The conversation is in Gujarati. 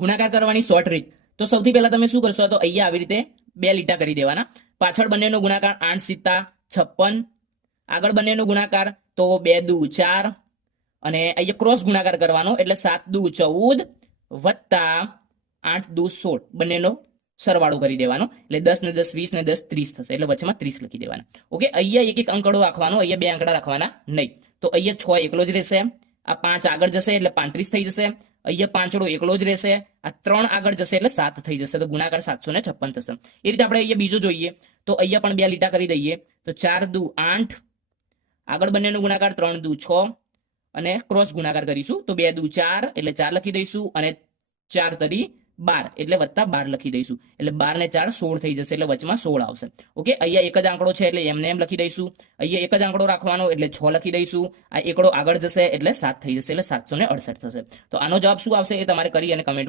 ગુણાકાર કરવાની શોર્ટ રીત. તો સૌથી પહેલા તમે શું કરશો, તો અહીંયા આવી રીતે બે લીટા કરી દેવાના. પાછળ બંનેનો ગુણાકાર 8 સીતા 56. આગળ બંનેનો ગુણાકાર તો 2 દુ 4 અને અહીંયા ક્રોસ ગુણાકાર કરવાનો એટલે 7 દુ 14 વત્તા 8 દુ 16 બંનેનો સરવાળો કરી દેવાનો એટલે 10 ને 10 20 ને 10 30 થશે એટલે વચ્ચેમાં 30 લખી દેવાના. ઓકે, અહીંયા એક એક અંકડો રાખવાનો, અહીંયા બે આંકડા રાખવાના નહીં. તો અહીંયા 6 એકલો જ રહેશે, આ 5 આગળ જશે એટલે 35 થઈ જશે, અહીંયા 5 એકલો જ રહેશે, આ 3 આગળ જશે એટલે 7 થઈ જશે, તો ગુણાકાર 756 થશે. એ રીતે આપણે અહીંયા બીજું જોઈએ તો અહીંયા પણ બે લીટા કરી દઈએ તો 4 દુ 8, આગળ બંનેનો ગુણાકાર 3 દુ 6 અને ક્રોસ ગુણાકાર કરીશું તો 2 દુ 4 એટલે 4 લખી દઈશું અને 4 તરી 12 એટલે વત્તા 12 લખી દઈશું એટલે 12 ને 4 16 થઈ જશે એટલે વચમાં 16 આવશે. ઓકે, અહીંયા એક જ આંકડો છે એટલે એમને એમ લખી દઈશું, અહીંયા એક જ આંકડો રાખવાનો એટલે 6 લખી દઈશું, આ એકડો આગળ જશે એટલે 7 થઈ જશે એટલે 768 થશે. તો આનો જવાબ શું આવશે એ તમારે કરી અને કમેન્ટમાં